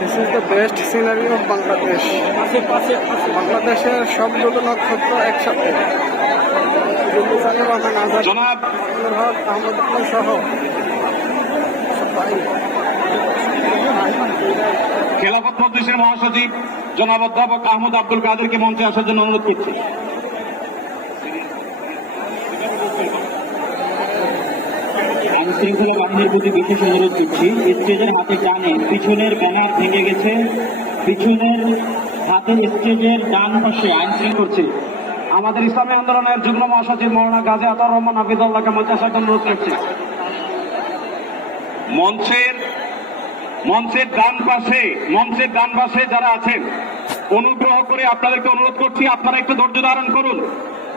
This is the best scenery of Bangladesh. বাংলাদেশের সবগুলো নক্ষত্র একসাথে জনাব! হক সহ খেলাফত মজলিসের মহাসচিব জনাব অধ্যাপক আহমদ আব্দুল কাদেরকে মঞ্চে আসার জন্য অনুরোধ করছি। শৃঙ্খলা বাহিনীর প্রতি বিশেষ অনুরোধ করছি। স্টেজের হাতে টানে পিছনের ব্যানার ভেঙে গেছে। পিছনের হাতে স্টেজের ডান পাশে আইন করছে আমাদের ইসলামী আন্দোলনের যুগ্ম মহাসচিব মৌলানা গাজী আতার রহমান হাফিদুল্লাহকে মঞ্চে আসার জন্য অনুরোধ করছি। মঞ্চের মঞ্চের ডান পাশে, মঞ্চের ডান পাশে যারা আছেন, অনুগ্রহ করে আপনাদেরকে অনুরোধ করছি, আপনারা একটু ধৈর্য ধারণ করুন।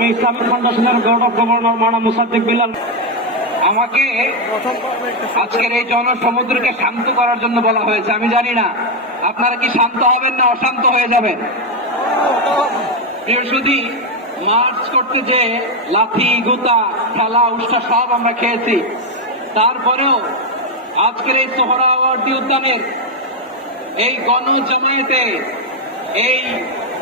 আমি ইসলামিক ফাউন্ডেশনের বোর্ড অফ গভর্নর মানা মুসাদ্দিক বিল্লাল আমাকে আজকের এই জনসমুদ্রকে শান্ত করার জন্য বলা হয়েছে। আমি জানি না, আপনারা কি শান্ত হবেন না অশান্ত হয়ে যাবেন? বৃহস্পতি মার্চ করতে যে লাথি গুতা, খেলা উষ্ঠা সব আমরা খেয়েছি। তারপরেও আজকের এই সোহরাওয়ার্দী উদ্যানের এই গণ জামায়াতে এই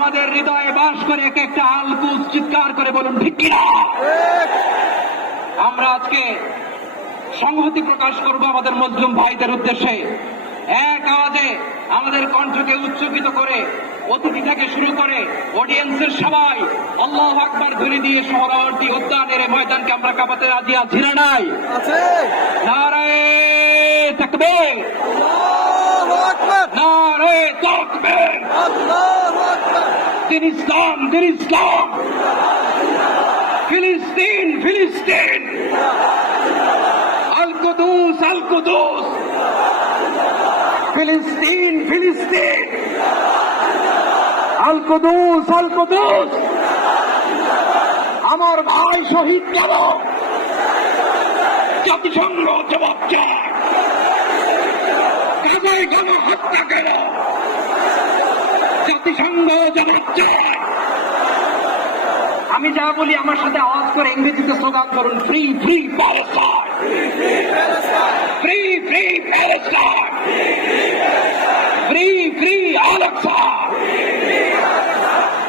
আমাদের হৃদয়ে বাস করে এক একটা আলকুস চিৎকার করে বলুন ঠিক কিনা? আমরা আজকে সংহতি প্রকাশ করব আমাদের মজলুম ভাইদের উদ্দেশ্যে। এক আওয়াজে আমাদের কণ্ঠকে উচ্চকিত করে অতিথি থেকে শুরু করে অডিয়েন্সের সবাই আল্লাহ আকবার ধরে দিয়ে শহরাবর্তী উদ্যানের ময়দানকে আমরা কাপাতে রাজি আছি না নাই? নারায়ে আল্লাহু! আকবার নারায়ে তাকবীর আল্লাহু আকবার দিন ইসলাম দিন ইসলাম ফিলিস্তিন ফিলিস্তিন আল কুদুস আল কুদুস ফিলিস্তিন ফিলিস্তিন আল কুদুস আল কুদুস আমার ভাই শহীদ কেন জাতিসংঘ জবাব চায় কাজায় কেন হত্যা কেন জাতিসংঘ জবাব আমি যা বলি আমার সাথে আওয়াজ করে ইংরেজিতে স্লোগান করুন free free Palestine free free Palestine free free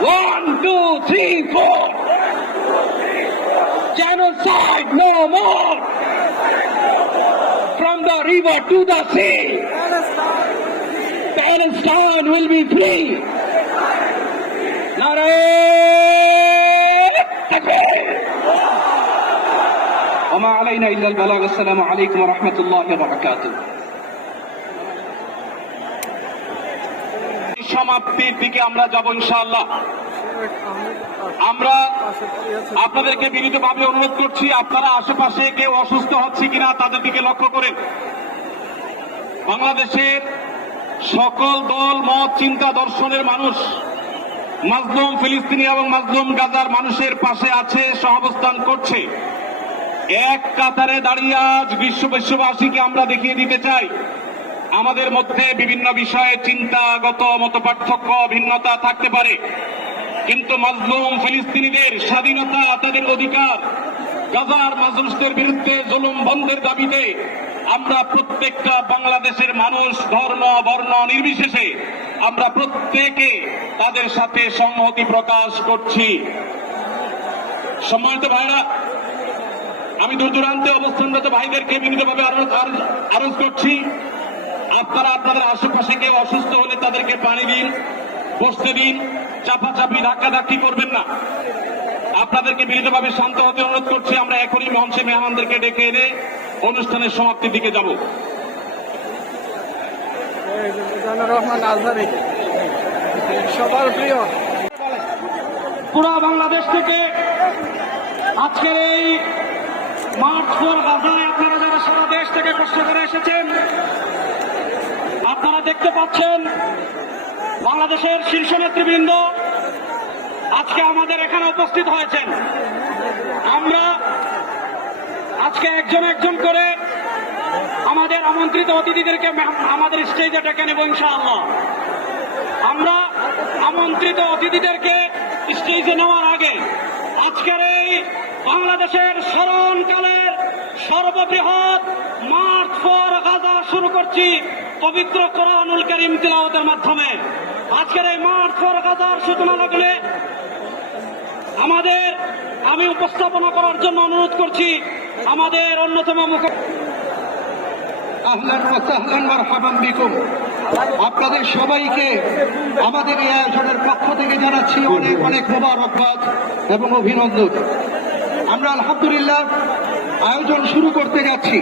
one two three four genocide no more! From the river to the sea! Palestine will be free. نعرة تكبير وما علينا إلا البلاغ السلام عليكم ورحمة الله وبركاته সমাপ্তির দিকে আমরা যাব ইনশাআল্লাহ শেখ আহমেদ আমরা পাশে দাঁড়িয়ে আছেন। আপনাদেরকে বিনীতভাবে অনুরোধ করছি আপনারা আশেপাশে কেউ অসুস্থ হচ্ছে কিনা তাদের দিকে লক্ষ্য করেন বাংলাদেশের সকল দল, মত, চিন্তা, দর্শনের মানুষ, মাজলুম ফিলিস্তিনি এবং মাজলুম গাজার মানুষের পাশে আছে, সহাবস্থান করছে। এক কাতারে দাঁড়িয়ে আজ বিশ্ব বিশ্ববাসীকে আমরা দেখিয়ে দিতে চাই, আমাদের মধ্যে বিভিন্ন বিষয়ে চিন্তাগত মত পার্থক্য ভিন্নতা থাকতে পারে। কিন্তু মাজলুম ফিলিস্তিনিদের স্বাধীনতা তাদের অধিকার। গাজার মাজলুসদের বিরুদ্ধে জুলুম বন্ধের দাবিতে আমরা প্রত্যেকটা বাংলাদেশের মানুষ ধর্ম, বর্ণ নির্বিশেষে আমরা প্রত্যেকে তাদের সাথে সংহতি প্রকাশ করছি। সম্মানিত ভাইরা, আমি দূর দূরান্তে অবস্থানরত ভাইদেরকে বিনীতভাবে আরো- আরো- আরজ করছি। আপনারা আপনাদের আশেপাশে কেউ অসুস্থ হলে তাদেরকে পানি দিন, বসতে দিন, চাপাচাপি, ধাক্কাধাক্কি করবেন না। আপনাদেরকে বিনীতভাবে শান্ত হতে অনুরোধ করছি। আমরা এখনই মঞ্চে মেহমানদেরকে ডেকে এনে অনুষ্ঠানের সমাপ্তির দিকে যাব। এই যে মিজানুর রহমান আজহারি। সবার প্রিয়। পুরা বাংলাদেশ থেকে আজকের এই মার্চ ফোর গাজায় আপনারা যারা সারা দেশ থেকে কষ্ট করে এসেছেন আপনারা দেখতে পাচ্ছেন বাংলাদেশের শীর্ষ নেতৃবৃন্দ আজকে আমাদের এখানে উপস্থিত হয়েছেন। আমরা আজকে একজন একজন করে আমাদের আমন্ত্রিত অতিথিদেরকে আমাদের স্টেজে ডেকে নেব ইনশাআল্লাহ। আমরা আমন্ত্রিত অতিথিদেরকে স্টেজে নেওয়ার আগে আজকের এই বাংলাদেশের স্মরণকালের সর্ববৃহৎ মার্চ ফর গাজা শুরু করছি পবিত্র কোরআনুল করিম তিলাওয়াতের মাধ্যমে। আজকের এই মার্চ ফর গাজার সূচনা লাগলে আমাদের আমি উপস্থাপনা করার জন্য অনুরোধ করছি আমাদের অন্যতম আপনাদের সবাইকে আমাদের এই আয়োজনের পক্ষ থেকে জানাচ্ছি অনেক অনেক মোবারকবাদ এবং অভিনন্দন। আমরা আলহামদুলিল্লাহ আয়োজন শুরু করতে যাচ্ছি।